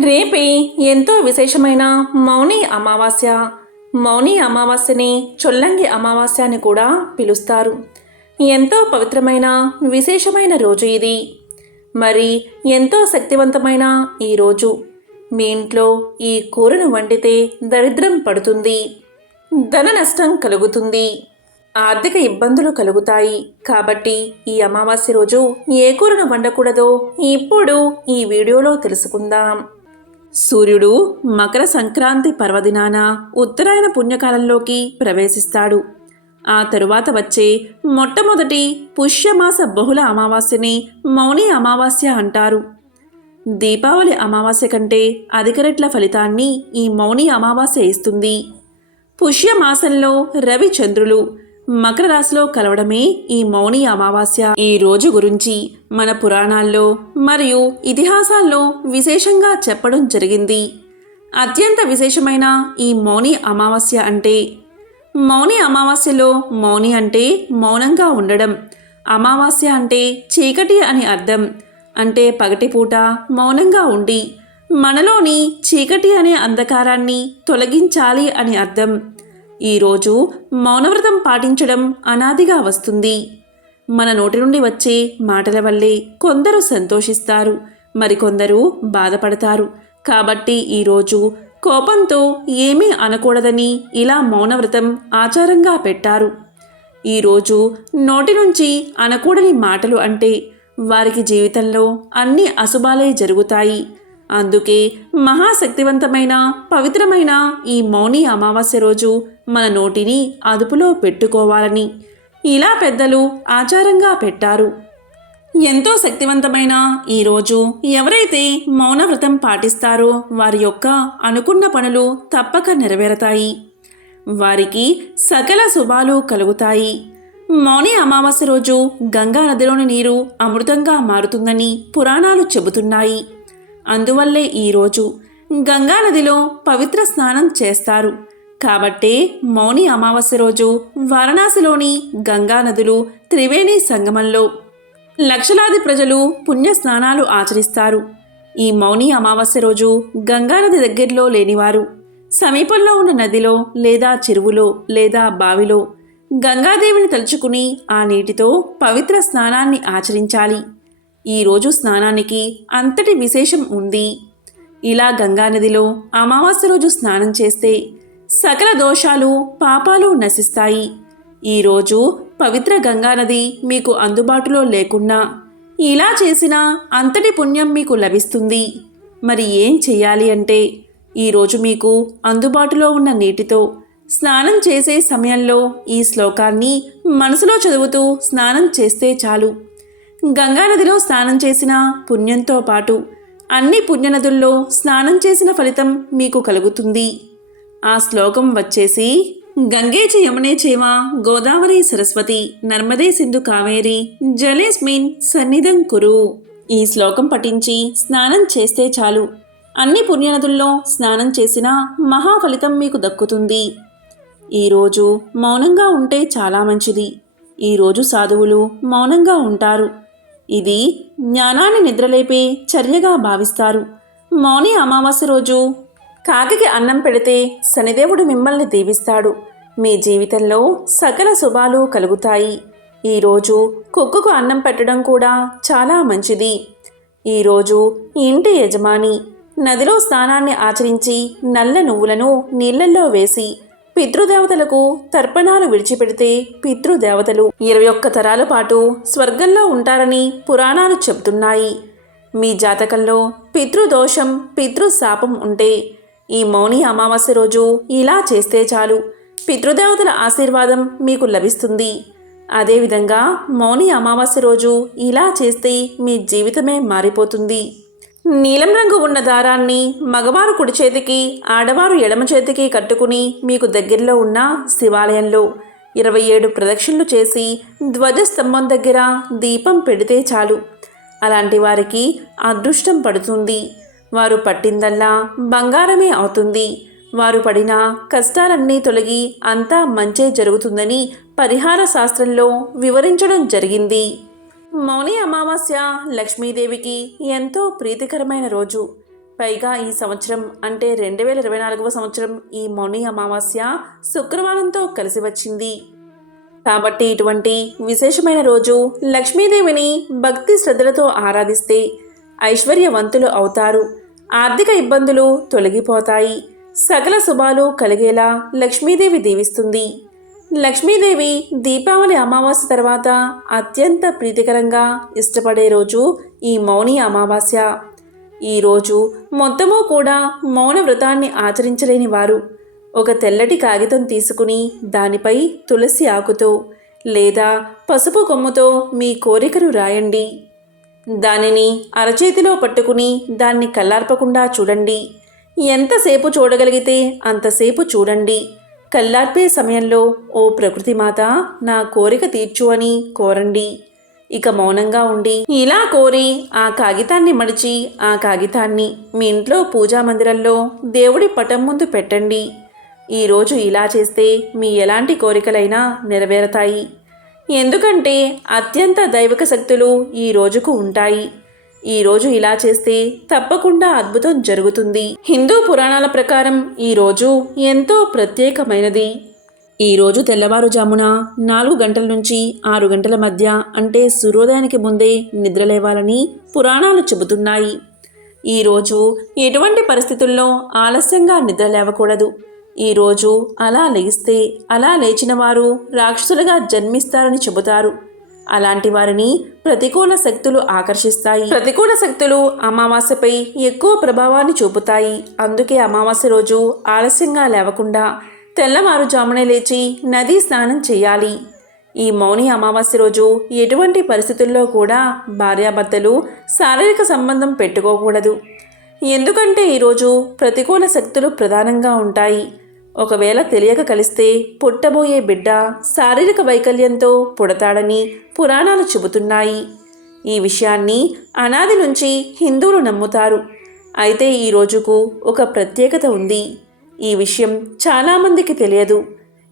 రేపే ఎంతో విశేషమైన మౌని అమావాస్య. మౌని అమావాస్యని చొల్లంగి అమావాస్య అని కూడా పిలుస్తారు. ఎంతో పవిత్రమైన విశేషమైన రోజు ఇది. మరి ఎంతో శక్తివంతమైన ఈ రోజు. మీ ఇంట్లో ఈ కూరను వండితే దరిద్రం పడుతుంది. ధన నష్టం కలుగుతుంది. ఆర్థిక ఇబ్బందులు కలుగుతాయి. కాబట్టి ఈ అమావాస్య రోజు ఏ కూరను వండకూడదో ఇప్పుడు ఈ వీడియోలో తెలుసుకుందాం. సూర్యుడు మకర సంక్రాంతి పర్వదినాన ఉత్తరాయణ పుణ్యకాలంలోకి ప్రవేశిస్తాడు. ఆ తరువాత వచ్చే మొట్టమొదటి పుష్యమాస బహుళ అమావాస్యని మౌని అమావాస్య అంటారు. దీపావళి అమావాస్య కంటే అధిక రెట్ల ఫలితాన్ని ఈ మౌని అమావాస్య ఇస్తుంది. పుష్యమాసంలో రవి చంద్రులు మకర రాశిలో కలవడమే ఈ మౌని అమావాస్య. ఈ రోజు గురించి మన పురాణాల్లో మరియు ఇతిహాసాల్లో విశేషంగా చెప్పడం జరిగింది. అత్యంత విశేషమైన ఈ మౌని అమావాస్య అంటే మౌని అమావాస్యలో మౌని అంటే మౌనంగా ఉండడం. అమావాస్య అంటే చీకటి అని అర్థం. అంటే పగటిపూట మౌనంగా ఉండి మనలోని చీకటి అనే అంధకారాన్ని తొలగించాలి అని అర్థం. ఈరోజు మౌనవ్రతం పాటించడం అనాదిగా వస్తుంది. మన నోటి నుండి వచ్చే మాటల వల్లే కొందరు సంతోషిస్తారు మరికొందరు బాధపడతారు. కాబట్టి ఈరోజు కోపంతో ఏమీ అనకూడదని ఇలా మౌనవ్రతం ఆచారంగా పెట్టారు. ఈరోజు నోటి నుంచి అనకూడని మాటలు అంటే వారికి జీవితంలో అన్ని అశుభాలే జరుగుతాయి. అందుకే మహాశక్తివంతమైన పవిత్రమైన ఈ మౌని అమావాస్య రోజు మన నోటిని అదుపులో పెట్టుకోవాలని ఇలా పెద్దలు ఆచారంగా పెట్టారు. ఎంతో శక్తివంతమైన ఈరోజు ఎవరైతే మౌనవ్రతం పాటిస్తారో వారి యొక్క అనుకున్న పనులు తప్పక నెరవేరతాయి. వారికి సకల శుభాలు కలుగుతాయి. మౌని అమావాస్య రోజు గంగా నదిలోని నీరు అమృతంగా మారుతుందని పురాణాలు చెబుతున్నాయి. అందువల్లే ఈరోజు గంగా నదిలో పవిత్ర స్నానం చేస్తారు. కాబట్టే మౌని అమావాస్య రోజు వారణాసిలోని గంగా నదులు త్రివేణి సంగమంలో లక్షలాది ప్రజలు పుణ్య స్నానాలు ఆచరిస్తారు. ఈ మౌని అమావాస్య రోజు గంగానది దగ్గరలో లేనివారు సమీపంలో ఉన్న నదిలో లేదా చెరువులో లేదా బావిలో గంగాదేవిని తలుచుకుని ఆ నీటితో పవిత్ర స్నానాన్ని ఆచరించాలి. ఈరోజు స్నానానికి అంతటి విశేషం ఉంది. ఇలా గంగానదిలో అమావాస్య రోజు స్నానం చేస్తే సకల దోషాలు పాపాలు నశిస్తాయి. ఈరోజు పవిత్ర గంగానది మీకు అందుబాటులో లేకున్నా ఇలా చేసిన అంతటి పుణ్యం మీకు లభిస్తుంది. మరి ఏం చెయ్యాలి అంటే ఈరోజు మీకు అందుబాటులో ఉన్న నీటితో స్నానం చేసే సమయంలో ఈ శ్లోకాన్ని మనసులో చదువుతూ స్నానం చేస్తే చాలు. గంగానదిలో స్నానం చేసిన పుణ్యంతో పాటు అన్ని పుణ్యనదుల్లో స్నానం చేసిన ఫలితం మీకు కలుగుతుంది. ఆ శ్లోకం వచ్చేసి గంగే చ యమునే చేమ గోదావరి సరస్వతి నర్మదే సింధు కావేరి జలేస్మిన్ సన్నిధం కురు. ఈ శ్లోకం పఠించి స్నానం చేస్తే చాలు. అన్ని పుణ్యనదుల్లో స్నానం చేసిన మహా ఫలితం మీకు దక్కుతుంది. ఈరోజు మౌనంగా ఉంటే చాలా మంచిది. ఈరోజు సాధువులు మౌనంగా ఉంటారు. ఇది జ్ఞానాన్ని నిద్రలేపే చర్యగా భావిస్తారు. మౌని అమావాస్య రోజు కాకికి అన్నం పెడితే శనిదేవుడు మిమ్మల్ని దీవిస్తాడు. మీ జీవితంలో సకల శుభాలు కలుగుతాయి. ఈరోజు కుక్కకు అన్నం పెట్టడం కూడా చాలా మంచిది. ఈరోజు ఇంటి యజమాని నదిలో స్నానాన్ని ఆచరించి నల్ల నువ్వులను నీళ్ళల్లో వేసి పితృదేవతలకు తర్పణాలు విడిచిపెడితే పితృదేవతలు ఇరవై ఒక్క తరాల పాటు స్వర్గంలో ఉంటారని పురాణాలు చెబుతున్నాయి. మీ జాతకంలో పితృదోషం పితృశాపం ఉంటే ఈ మౌని అమావాస్య రోజు ఇలా చేస్తే చాలు. పితృదేవతల ఆశీర్వాదం మీకు లభిస్తుంది. అదేవిధంగా మౌని అమావాస్య రోజు ఇలా చేస్తే మీ జీవితమే మారిపోతుంది. నీలం రంగు ఉన్న దారాన్ని మగవారు కుడి చేతికి ఆడవారు ఎడమ చేతికి కట్టుకుని మీకు దగ్గరలో ఉన్న శివాలయంలో ఇరవై ఏడు ప్రదక్షిణలు చేసి ధ్వజస్తంభం దగ్గర దీపం పెడితే చాలు. అలాంటి వారికి అదృష్టం పడుతుంది. వారు పట్టిందల్లా బంగారమే అవుతుంది. వారు పడిన కష్టాలన్నీ తొలగి అంతా మంచే జరుగుతుందని పరిహార శాస్త్రంలో వివరించడం జరిగింది. మౌని అమావాస్య లక్ష్మీదేవికి ఎంతో ప్రీతికరమైన రోజు. పైగా ఈ సంవత్సరం అంటే రెండు వేల ఇరవై నాలుగవ సంవత్సరం ఈ మౌని అమావాస్య శుక్రవారంతో కలిసి వచ్చింది. కాబట్టి ఇటువంటి విశేషమైన రోజు లక్ష్మీదేవిని భక్తి శ్రద్ధలతో ఆరాధిస్తే ఐశ్వర్యవంతులు అవుతారు. ఆర్థిక ఇబ్బందులు తొలగిపోతాయి. సకల శుభాలు కలిగేలా లక్ష్మీదేవి దీవిస్తుంది. లక్ష్మీదేవి దీపావళి అమావాస్య తర్వాత అత్యంత ప్రీతికరంగా ఇష్టపడే రోజు ఈ మౌని అమావాస్య. ఈరోజు మొత్తము కూడా మౌన వ్రతాన్ని ఆచరించలేని వారు. ఒక తెల్లటి కాగితం తీసుకుని దానిపై తులసి ఆకుతో లేదా పసుపు కొమ్ముతో మీ కోరికను రాయండి. దానిని అరచేతిలో పట్టుకుని దాన్ని కల్లార్పకుండా చూడండి. ఎంతసేపు చూడగలిగితే అంతసేపు చూడండి. కల్లార్పే సమయంలో ఓ ప్రకృతి మాత నా కోరిక తీర్చు అని కోరండి. ఇక మౌనంగా ఉండి ఇలా కోరి ఆ కాగితాన్ని మడిచి ఆ కాగితాన్ని మీ ఇంట్లో పూజా మందిరంలో దేవుడి పటం ముందు పెట్టండి. ఈరోజు ఇలా చేస్తే మీ ఎలాంటి కోరికలైనా నెరవేరతాయి. ఎందుకంటే అత్యంత దైవిక శక్తులు ఈ రోజుకు ఉంటాయి. ఈ రోజు ఇలా చేస్తే తప్పకుండా అద్భుతం జరుగుతుంది. హిందూ పురాణాల ప్రకారం ఈ రోజు ఎంతో ప్రత్యేకమైనది. ఈరోజు తెల్లవారుజామున నాలుగు గంటల నుంచి ఆరు గంటల మధ్య అంటే సూర్యోదయానికి ముందే నిద్రలేవాలని పురాణాలు చెబుతున్నాయి. ఈరోజు ఎటువంటి పరిస్థితుల్లో ఆలస్యంగా నిద్ర లేవకూడదు. ఈరోజు అలా లేస్తే అలా లేచిన వారు రాక్షసులుగా జన్మిస్తారని చెబుతారు. అలాంటి వారిని ప్రతికూల శక్తులు ఆకర్షిస్తాయి. ప్రతికూల శక్తులు అమావాస్యపై ఎక్కువ ప్రభావాన్ని చూపుతాయి. అందుకే అమావాస్య రోజు ఆలస్యంగా లేవకుండా తెల్లవారుజామునే లేచి నదీ స్నానం చేయాలి. ఈ మౌని అమావాస్య రోజు ఎటువంటి పరిస్థితుల్లో కూడా భార్యాభర్తలు శారీరక సంబంధం పెట్టుకోకూడదు. ఎందుకంటే ఈరోజు ప్రతికూల శక్తులు ప్రధానంగా ఉంటాయి. ఒకవేళ తెలియక కలిస్తే పుట్టబోయే బిడ్డ శారీరక వైకల్యంతో పుడతాడని పురాణాలు చెబుతున్నాయి. ఈ విషయాన్ని అనాది నుంచి హిందువులు నమ్ముతారు. అయితే ఈ రోజుకు ఒక ప్రత్యేకత ఉంది. ఈ విషయం చాలామందికి తెలియదు.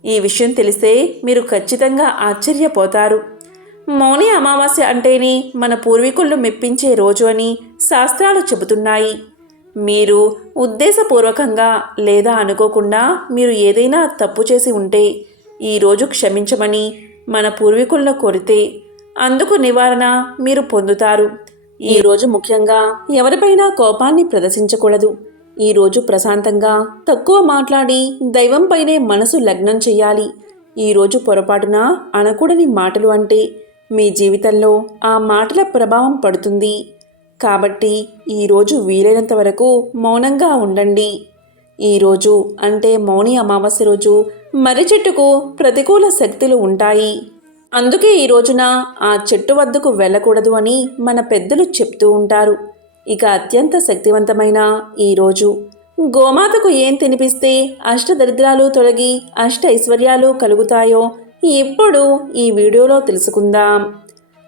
ఈ విషయం తెలిస్తే మీరు ఖచ్చితంగా ఆశ్చర్యపోతారు. మౌని అమావాస్య అంటేనే మన పూర్వీకులను మెప్పించే రోజు అని శాస్త్రాలు చెబుతున్నాయి. మీరు ఉద్దేశపూర్వకంగా లేదా అనుకోకుండా మీరు ఏదైనా తప్పు చేసి ఉంటే ఈరోజు క్షమించమని మన పూర్వీకులను కోరితే అందుకు నివారణ మీరు పొందుతారు. ఈరోజు ముఖ్యంగా ఎవరిపైనా కోపాన్ని ప్రదర్శించకూడదు. ఈరోజు ప్రశాంతంగా తక్కువ మాట్లాడి దైవంపైనే మనసు లగ్నం చేయాలి. ఈరోజు పొరపాటున అనకూడని మాటలు అంటే మీ జీవితంలో ఆ మాటల ప్రభావం పడుతుంది. కాబట్టి ఈరోజు వీలైనంత వరకు మౌనంగా ఉండండి. ఈరోజు అంటే మౌని అమావాస్య రోజు మర్రి చెట్టుకు ప్రతికూల శక్తులు ఉంటాయి. అందుకే ఈ రోజున ఆ చెట్టు వద్దకు వెళ్ళకూడదు అని మన పెద్దలు చెప్తూ ఉంటారు. ఇక అత్యంత శక్తివంతమైన ఈరోజు గోమాతకు ఏం తినిపిస్తే అష్టదరిద్రాలు తొలగి అష్ట ఐశ్వర్యాలు కలుగుతాయో ఇప్పుడు ఈ వీడియోలో తెలుసుకుందాం.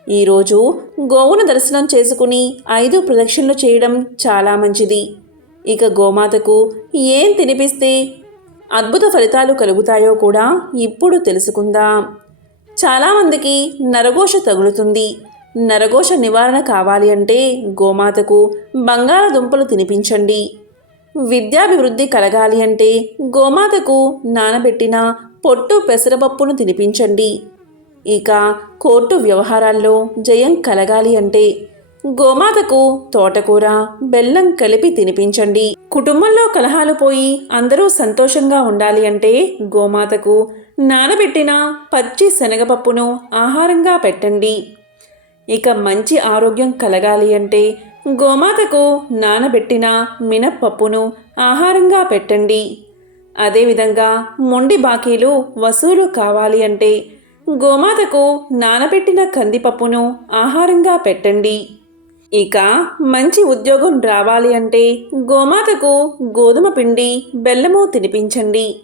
ఈరోజు గోవును దర్శనం చేసుకుని ఐదు ప్రదక్షిణలు చేయడం చాలా మంచిది. ఇక గోమాతకు ఏం తినిపిస్తే అద్భుత ఫలితాలు కలుగుతాయో కూడా ఇప్పుడు తెలుసుకుందాం. చాలామందికి నరఘోష తగులుతుంది. నరఘోష నివారణ కావాలి అంటే గోమాతకు బంగాళదుంపలు తినిపించండి. విద్యాభివృద్ధి కలగాలి అంటే గోమాతకు నానబెట్టిన పొట్టు పెసరపప్పును తినిపించండి. ఇక కోర్టు వ్యవహారాల్లో జయం కలగాలి అంటే గోమాతకు తోటకూర బెల్లం కలిపి తినిపించండి. కుటుంబంలో కలహాలు పోయి అందరూ సంతోషంగా ఉండాలి అంటే గోమాతకు నానబెట్టిన పచ్చి శనగపప్పును ఆహారంగా పెట్టండి. ఇక మంచి ఆరోగ్యం కలగాలి అంటే గోమాతకు నానబెట్టిన మినప్పప్పును ఆహారంగా పెట్టండి. అదేవిధంగా మొండి బాకీలు వసూలు కావాలి అంటే గోమాతకు నానబెట్టిన కందిపప్పును ఆహారంగా పెట్టండి. ఇక మంచి ఉద్యోగం రావాలి అంటే గోమాతకు గోధుమ పిండి బెల్లము తినిపించండి.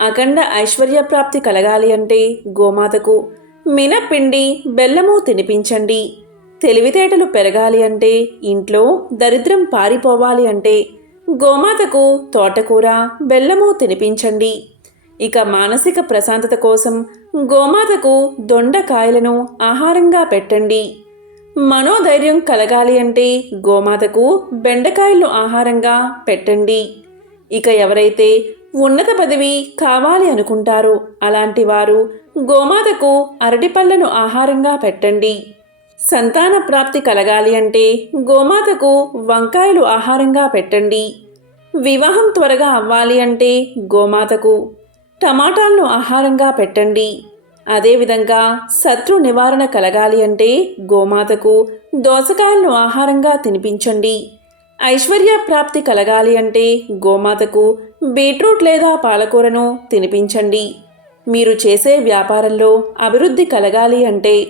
అఖండ ఐశ్వర్యప్రాప్తి కలగాలి అంటే గోమాతకు మినపిండి బెల్లము తినిపించండి. తెలివితేటలు పెరగాలి అంటే ఇంట్లో దరిద్రం పారిపోవాలి అంటే గోమాతకు తోటకూర బెల్లము తినిపించండి. ఇక మానసిక ప్రశాంతత కోసం గోమాతకు దొండకాయలను ఆహారంగా పెట్టండి. మనోధైర్యం కలగాలి అంటే గోమాతకు బెండకాయలను ఆహారంగా పెట్టండి. ఇక ఎవరైతే ఉన్నత పదవి కావాలి అనుకుంటారో అలాంటి వారు గోమాతకు అరటిపళ్ళను ఆహారంగా పెట్టండి. సంతాన ప్రాప్తి కలగాలి అంటే గోమాతకు వంకాయలు ఆహారంగా పెట్టండి. వివాహం త్వరగా అవ్వాలి అంటే గోమాతకు టమాటాలను ఆహారంగా పెట్టండి. అదేవిధంగా శత్రు నివారణ కలగాలి అంటే గోమాతకు దోసకాయలను ఆహారంగా తినిపించండి. ఐశ్వర్య ప్రాప్తి కలగాలి అంటే గోమాతకు బీట్రూట్ లేదా పాలకూరను తినిపించండి. మీరు చేసే వ్యాపారంలో అభివృద్ధి కలగాలి అంటే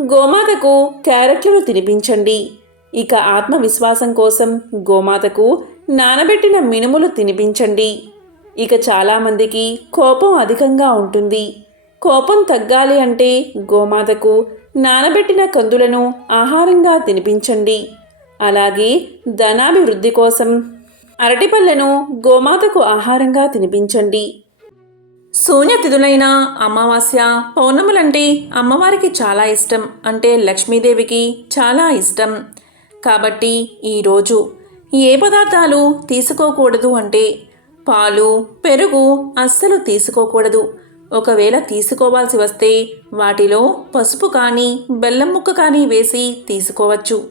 గోమాతకు క్యారెట్లను తినిపించండి. ఇక ఆత్మవిశ్వాసం కోసం గోమాతకు నానబెట్టిన మినుములు తినిపించండి. ఇక చాలామందికి కోపం అధికంగా ఉంటుంది. కోపం తగ్గాలి అంటే గోమాతకు నానబెట్టిన కందులను ఆహారంగా తినిపించండి. అలాగే ధనాభివృద్ధి కోసం అరటిపళ్ళను గోమాతకు ఆహారంగా తినిపించండి. శూన్యతిథులైన అమావాస్య పౌర్ణములంటే అమ్మవారికి చాలా ఇష్టం అంటే లక్ష్మీదేవికి చాలా ఇష్టం. కాబట్టి ఈరోజు ఏ పదార్థాలు తీసుకోకూడదు అంటే పాలు పెరుగు అస్సలు తీసుకోకూడదు. ఒకవేళ తీసుకోవాల్సి వస్తే వాటిలో పసుపు కానీ బెల్లం ముక్క కానీ వేసి తీసుకోవచ్చు.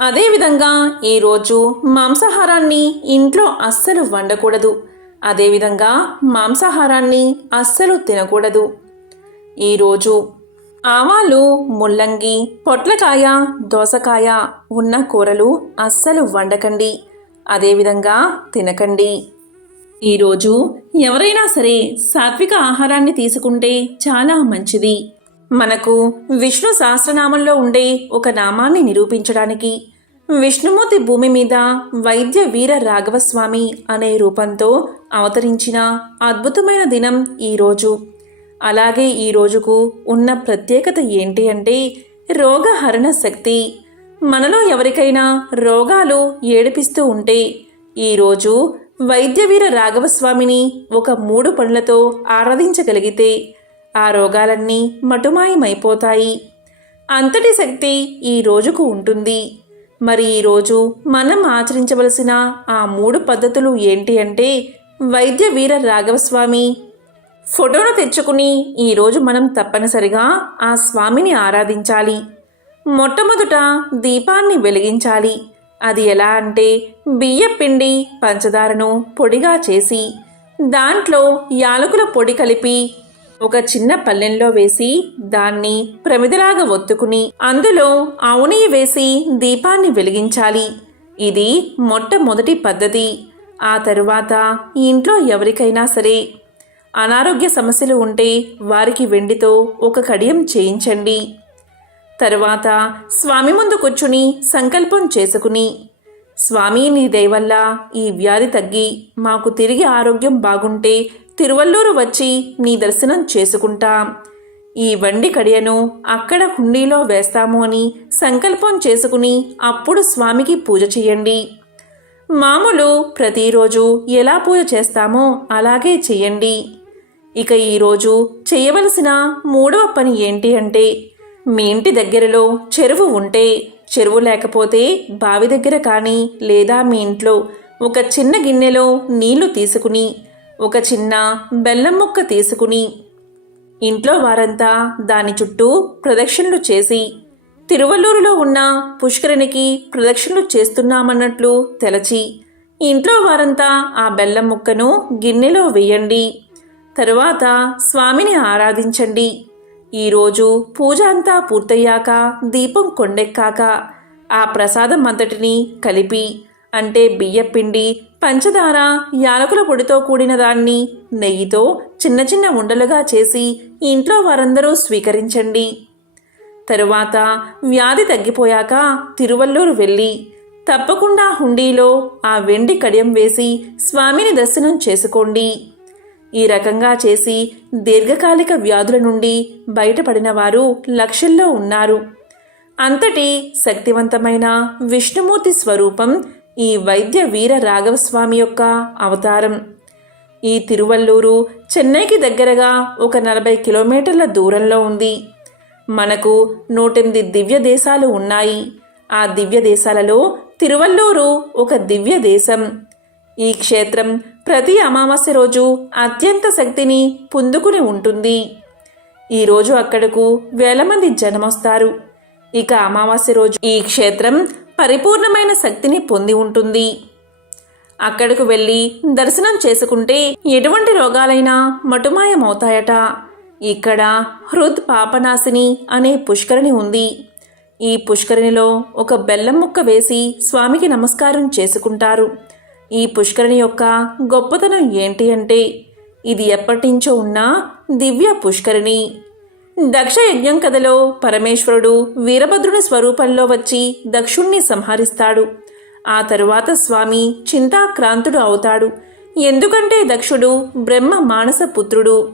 అదేవిధంగా ఈరోజు మాంసాహారాన్ని ఇంట్లో అస్సలు వండకూడదు. అదేవిధంగా మాంసాహారాన్ని అస్సలు తినకూడదు. ఈరోజు ఆవాలు ముల్లంగి పొట్లకాయ దోసకాయ ఉన్న కూరలు అస్సలు వండకండి. అదేవిధంగా తినకండి. ఈరోజు ఎవరైనా సరే సాత్విక ఆహారాన్ని తీసుకుంటే చాలా మంచిది. మనకు విష్ణు సహస్రనామంలో ఉండే ఒక నామాన్ని నిరూపించడానికి విష్ణుమూర్తి భూమి మీద వైద్య వీర రాఘవస్వామి అనే రూపంతో అవతరించిన అద్భుతమైన దినం ఈరోజు అలాగే ఈ రోజుకు ఉన్న ప్రత్యేకత ఏంటి అంటే రోగహరణ శక్తి. మనలో ఎవరికైనా రోగాలు ఏడిపిస్తూ ఉంటే ఈరోజు వైద్యవీర రాఘవస్వామిని ఒక మూడు పనులతో ఆరాధించగలిగితే ఆ రోగాలన్నీ మటుమాయమైపోతాయి. అంతటి శక్తి ఈ రోజుకు ఉంటుంది. మరి ఈరోజు మనం ఆచరించవలసిన ఆ మూడు పద్ధతులు ఏంటి అంటే వైద్య వీర రాఘవస్వామి. ఫోటోను తెచ్చుకుని ఈరోజు మనం తప్పనిసరిగా ఆ స్వామిని ఆరాధించాలి. మొట్టమొదట దీపాన్ని వెలిగించాలి. అది ఎలా అంటే బియ్యపిండి పంచదారను పొడిగా చేసి దాంట్లో యాలకుల పొడి కలిపి ఒక చిన్న పల్లెంలో వేసి దాన్ని ప్రమిదలాగా ఒత్తుకుని అందులో ఆవు వేసి దీపాన్ని వెలిగించాలి. ఇది మొట్టమొదటి పద్ధతి. ఆ తరువాత ఇంట్లో ఎవరికైనా సరే అనారోగ్య సమస్యలు ఉంటే వారికి వెండితో ఒక కడియం చేయించండి. తరువాత స్వామి ముందు కూర్చుని సంకల్పం చేసుకుని స్వామి నీ దయవల్ల ఈ వ్యాధి తగ్గి మాకు తిరిగి ఆరోగ్యం బాగుంటే తిరువల్లూరు వచ్చి నీ దర్శనం చేసుకుంటాం. ఈ వండి కడియను అక్కడ హుండీలో వేస్తాము అని సంకల్పం చేసుకుని అప్పుడు స్వామికి పూజ చేయండి మామూలు ప్రతిరోజు ఎలా పూజ చేస్తామో అలాగే చేయండి ఇక ఈరోజు చేయవలసిన మూడవ పని ఏంటి అంటే మీ ఇంటి దగ్గరలో చెరువు ఉంటే చెరువు లేకపోతే బావి దగ్గర కానీ లేదా మీ ఇంట్లో ఒక చిన్న గిన్నెలో నీళ్ళు తీసుకుని ఒక చిన్న బెల్లం ముక్క తీసుకుని ఇంట్లో వారంతా దాని చుట్టూ ప్రదక్షిణలు చేసి తిరువల్లూరులో ఉన్న పుష్కరిణికి ప్రదక్షిణలు చేస్తున్నామన్నట్లు తెలచి ఇంట్లో వారంతా ఆ బెల్లం ముక్కను గిన్నెలో వేయండి. తరువాత స్వామిని ఆరాధించండి. ఈరోజు పూజ అంతా పూర్తయ్యాక దీపం కొండెక్కాక ఆ ప్రసాదం అంతటిని కలిపి అంటే బియ్యపిండి పంచదార యాలకుల పొడితో కూడిన దాన్ని నెయ్యితో చిన్న చిన్న ఉండలుగా చేసి ఇంట్లో వారందరూ స్వీకరించండి. తరువాత వ్యాధి తగ్గిపోయాక తిరువల్లూరు వెళ్ళి తప్పకుండా హుండీలో ఆ వెండి కడియం వేసి స్వామిని దర్శనం చేసుకోండి. ఈ రకంగా చేసి దీర్ఘకాలిక వ్యాధుల నుండి బయటపడిన వారు లక్షల్లో ఉన్నారు. అంతటి శక్తివంతమైన విష్ణుమూర్తి స్వరూపం ఈ వైద్య వీర రాఘవస్వామి యొక్క అవతారం. ఈ తిరువల్లూరు చెన్నైకి దగ్గరగా ఒక నలభై కిలోమీటర్ల దూరంలో ఉంది. మనకు నూటెనిమిది దివ్య దేశాలు ఉన్నాయి. ఆ దివ్య దేశాలలో తిరువల్లూరు ఒక దివ్య దేశం. ఈ క్షేత్రం ప్రతి అమావాస్య రోజు అత్యంత శక్తిని పుందుకుని ఉంటుంది. ఈరోజు అక్కడకు వేల మంది జనమొస్తారు. ఇక అమావాస్య రోజు ఈ క్షేత్రం పరిపూర్ణమైన శక్తిని పొంది ఉంటుంది. అక్కడకు వెళ్ళి దర్శనం చేసుకుంటే ఎటువంటి రోగాలైనా మటుమాయమవుతాయట. ఇక్కడ హృద్ పాపనాశిని అనే పుష్కరిణి ఉంది. ఈ పుష్కరిణిలో ఒక బెల్లం ముక్క వేసి స్వామికి నమస్కారం చేసుకుంటారు. ఈ పుష్కరిణి యొక్క గొప్పతనం ఏంటి అంటే ఇది ఎప్పటినుంచో ఉన్న దివ్య పుష్కరిణి. దక్ష యజ్ఞం కథలో పరమేశ్వరుడు వీరభద్రుని స్వరూపంలో వచ్చి దక్షుణ్ణి సంహరిస్తాడు. ఆ తరువాత స్వామి చింతాక్రాంతుడు అవుతాడు. ఎందుకంటే దక్షుడు బ్రహ్మ మానస పుత్రుడు.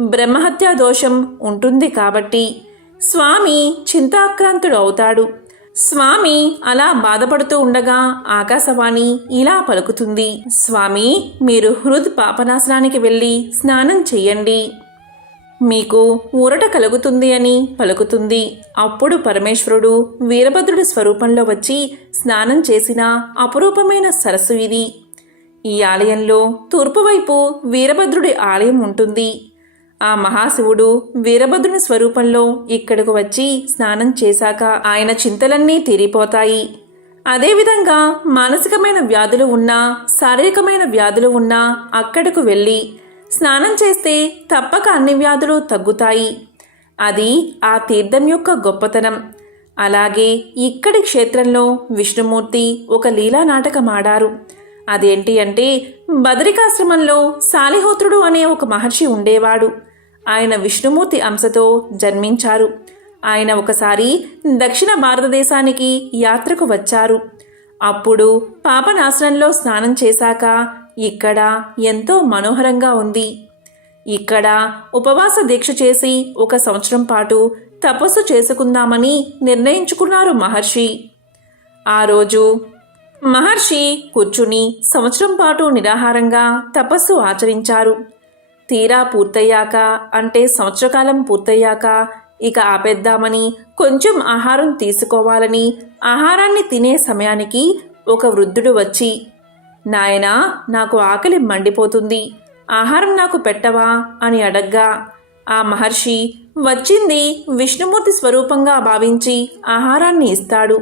బ్రహ్మహత్యా దోషం ఉంటుంది కాబట్టి స్వామి చింతాక్రాంతుడు అవుతాడు. స్వామి అలా బాధపడుతూ ఉండగా ఆకాశవాణి ఇలా పలుకుతుంది. స్వామి మీరు హృద్ పాపనాశనానికి వెళ్ళి స్నానం చెయ్యండి మీకు ఊరట కలుగుతుంది అని పలుకుతుంది. అప్పుడు పరమేశ్వరుడు వీరభద్రుడి స్వరూపంలో వచ్చి స్నానం చేసిన అపురూపమైన సరస్సు ఇది. ఈ ఆలయంలో తూర్పువైపు వీరభద్రుడి ఆలయం ఉంటుంది. ఆ మహాశివుడు వీరభద్రుని స్వరూపంలో ఇక్కడకు వచ్చి స్నానం చేశాక ఆయన చింతలన్నీ తీరిపోతాయి. అదేవిధంగా మానసికమైన వ్యాధులు ఉన్నా శారీరకమైన వ్యాధులు ఉన్నా అక్కడకు వెళ్ళి స్నానం చేస్తే తప్పక అన్ని వ్యాధులు తగ్గుతాయి. అది ఆ తీర్థం యొక్క గొప్పతనం. అలాగే ఇక్కడి క్షేత్రంలో విష్ణుమూర్తి ఒక లీలా నాటకం ఆడారు అదేంటి అంటే బదరికాశ్రమంలో శాలిహోత్రుడు అనే ఒక మహర్షి ఉండేవాడు. ఆయన విష్ణుమూర్తి అంశతో జన్మించారు. ఆయన ఒకసారి దక్షిణ భారతదేశానికి యాత్రకు వచ్చారు. అప్పుడు పాపనాశనంలో స్నానం చేశాక ఇక్కడ ఎంతో మనోహరంగా ఉంది. ఇక్కడ ఉపవాస దీక్ష చేసి ఒక సంవత్సరం పాటు తపస్సు చేసుకుందామని నిర్ణయించుకున్నారు మహర్షి. ఆ రోజు మహర్షి కూర్చుని సంవత్సరం పాటు నిరాహారంగా తపస్సు ఆచరించారు. తీరా పూర్తయ్యాక అంటే సంవత్సరకాలం పూర్తయ్యాక ఇక ఆపేద్దామని కొంచెం ఆహారం తీసుకోవాలని ఆహారాన్ని తినే సమయానికి ఒక వృద్ధుడు వచ్చి నాయనా నాకు ఆకలి మండిపోతుంది. ఆహారం నాకు పెట్టవా? అని అడగ్గా. ఆ మహర్షి వచ్చింది విష్ణుమూర్తి స్వరూపంగా భావించి ఆహారాన్ని ఇస్తాడు.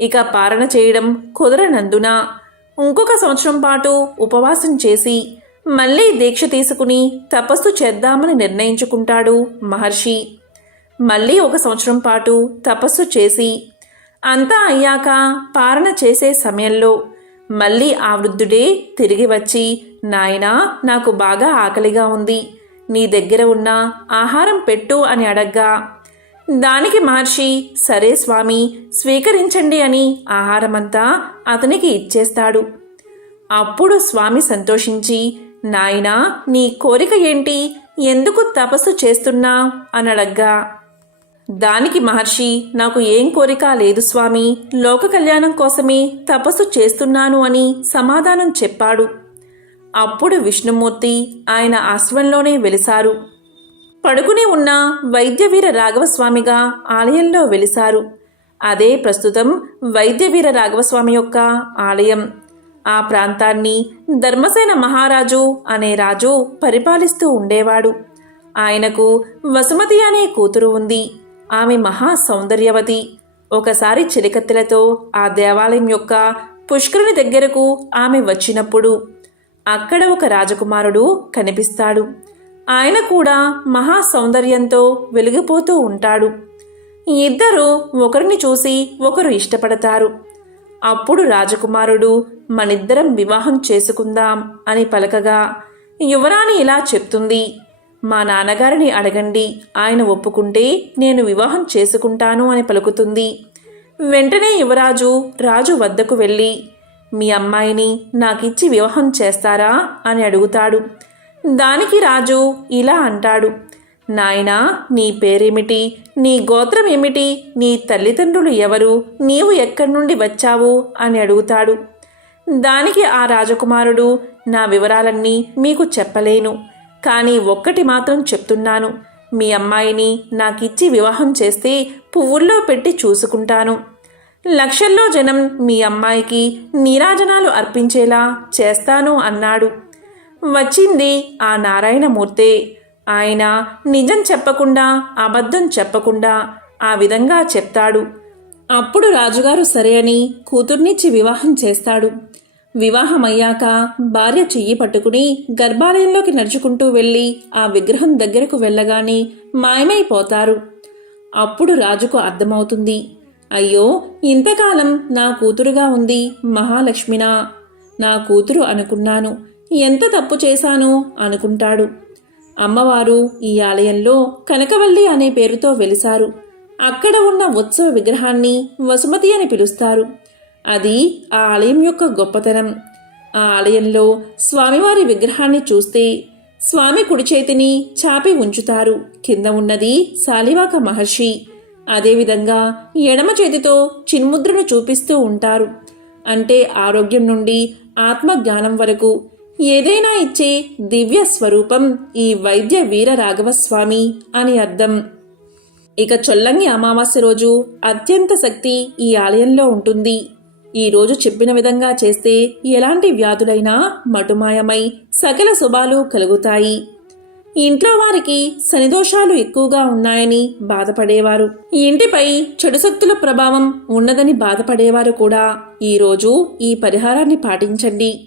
ఇక పారణ చేయడం కుదరనందున ఇంకొక సంవత్సరం పాటు ఉపవాసం చేసి మళ్ళీ దీక్ష తీసుకుని తపస్సు చేద్దామని నిర్ణయించుకుంటాడు మహర్షి. మళ్ళీ ఒక సంవత్సరం పాటు తపస్సు చేసి అంతా అయ్యాక పాలన చేసే సమయంలో మళ్ళీ ఆ వృద్ధుడే తిరిగి వచ్చి నాయనా నాకు బాగా ఆకలిగా ఉంది. నీ దగ్గర ఉన్న ఆహారం పెట్టు అని అడగ్గా. దానికి మహర్షి సరే స్వామి స్వీకరించండి అని ఆహారమంతా అతనికి ఇచ్చేస్తాడు. అప్పుడు స్వామి సంతోషించి నాయనా నీ కోరిక ఏంటి? ఎందుకు తపస్సు చేస్తున్నా? అనడగ్గా. దానికి మహర్షి నాకు ఏం కోరిక లేదు స్వామి. లోక కళ్యాణం కోసమే తపస్సు చేస్తున్నాను అని సమాధానం చెప్పాడు. అప్పుడు విష్ణుమూర్తి ఆయన అశ్వంలోనే వెలిశారు పడుకుని ఉన్న వైద్యవీర రాఘవస్వామిగా ఆలయంలో వెలిశారు అదే ప్రస్తుతం వైద్యవీర రాఘవస్వామి యొక్క ఆలయం. ఆ ప్రాంతాన్ని ధర్మసేన మహారాజు అనే రాజు పరిపాలిస్తూ ఉండేవాడు. ఆయనకు వసుమతి అనే కూతురు ఉంది. ఆమె మహా సౌందర్యవతి. ఒకసారి చిలికత్తెలతో ఆ దేవాలయం యొక్క పుష్కరుని దగ్గరకు ఆమె వచ్చినప్పుడు అక్కడ ఒక రాజకుమారుడు కనిపిస్తాడు. ఆయన కూడా మహా సౌందర్యంతో వెలిగిపోతూ ఉంటాడు. ఇద్దరు ఒకరిని చూసి ఒకరు ఇష్టపడతారు. అప్పుడు రాజకుమారుడు మనిద్దరం వివాహం చేసుకుందాం అని పలకగా యువరాణి ఇలా చెప్తుంది మా నాన్నగారిని అడగండి ఆయన ఒప్పుకుంటే నేను వివాహం చేసుకుంటాను అని పలుకుతుంది. వెంటనే యువరాజు రాజు వద్దకు వెళ్ళి మీ అమ్మాయిని నాకిచ్చి వివాహం చేస్తారా? అని అడుగుతాడు. దానికి రాజు ఇలా అంటాడు నాయనా నీ పేరేమిటి? నీ గోత్రం ఏమిటి? నీ తల్లిదండ్రులు ఎవరు? నీవు ఎక్కడి నుండి వచ్చావు? అని అడుగుతాడు. దానికి ఆ రాజకుమారుడు నా వివరాలన్నీ మీకు చెప్పలేను. కానీ ఒక్కటి మాత్రం చెప్తున్నాను. మీ అమ్మాయిని నాకిచ్చి వివాహం చేస్తే పువ్వుల్లో పెట్టి చూసుకుంటాను. లక్షల్లో జనం మీ అమ్మాయికి నీరాజనాలు అర్పించేలా చేస్తాను అన్నాడు. వచ్చింది ఆ నారాయణమూర్తే. ఆయన నిజం చెప్పకుండా అబద్ధం చెప్పకుండా ఆ విధంగా చెప్తాడు. అప్పుడు రాజుగారు సరే అని కూతుర్నిచ్చి వివాహం చేస్తాడు. వివాహమయ్యాక భార్య చెయ్యి పట్టుకుని గర్భాలయంలోకి నడుచుకుంటూ వెళ్ళి ఆ విగ్రహం దగ్గరకు వెళ్ళగానే మాయమైపోతారు. అప్పుడు రాజుకు అర్థమవుతుంది అయ్యో ఇంతకాలం నా కూతురుగా ఉంది మహాలక్ష్మినా. నా కూతురు అనుకున్నాను ఎంత తప్పు చేశాను అనుకుంటాడు. అమ్మవారు ఈ ఆలయంలో కనకవల్లి అనే పేరుతో వెలిశారు అక్కడ ఉన్న ఉత్సవ విగ్రహాన్ని వసుమతి అని పిలుస్తారు. అది ఆ ఆలయం యొక్క గొప్పతనం. ఆ ఆలయంలో స్వామివారి విగ్రహాన్ని చూస్తే స్వామి కుడి చేతిని చాపి ఉంచుతారు. కింద ఉన్నది శాలివాక మహర్షి. అదేవిధంగా ఎడమ చేతితో చిన్ముద్రను చూపిస్తూ ఉంటారు. అంటే ఆరోగ్యం నుండి ఆత్మ జ్ఞానం వరకు ఏదైనా ఇచ్చే దివ్య స్వరూపం ఈ వైద్య వీర రాఘవస్వామి అని అర్థం. ఇక చొల్లంగి అమావాస్య రోజు అత్యంత శక్తి ఈ ఆలయంలో ఉంటుంది. ఈ రోజు చెప్పిన విధంగా చేస్తే ఎలాంటి వ్యాధులైనా మటుమాయమై సకల శుభాలు కలుగుతాయి. ఇంట్లో వారికి శనిదోషాలు ఎక్కువగా ఉన్నాయని బాధపడేవారు. ఇంటిపై చెడు శక్తుల ప్రభావం ఉన్నదని బాధపడేవారు కూడా. ఈరోజు ఈ పరిహారాన్ని పాటించండి.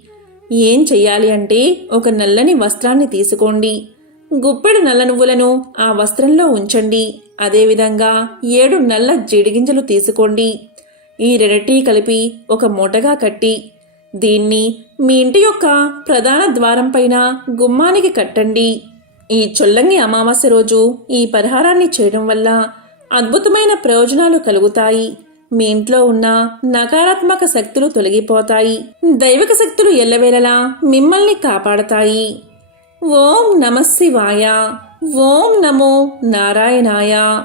ఏం చెయ్యాలి అంటే ఒక నల్లని వస్త్రాన్ని తీసుకోండి. గుప్పెడు నల్ల నువ్వులను ఆ వస్త్రంలో ఉంచండి. అదేవిధంగా ఏడు నల్ల జీడిగింజలు తీసుకోండి. ఈ రెండిటి కలిపి ఒక మూటగా కట్టి దీన్ని మీ ఇంటి యొక్క ప్రధాన ద్వారం పైన గుమ్మానికి కట్టండి. ఈ చొల్లంగి అమావాస్య రోజు ఈ పరిహారాన్ని చేయడం వల్ల అద్భుతమైన ప్రయోజనాలు కలుగుతాయి. మీ ఇంట్లో ఉన్న నకారాత్మక శక్తులు తొలగిపోతాయి. దైవిక శక్తులు ఎల్లవేళలా మిమ్మల్ని కాపాడతాయి. ఓం నమ శివాయ. ఓం నమో నారాయణాయ.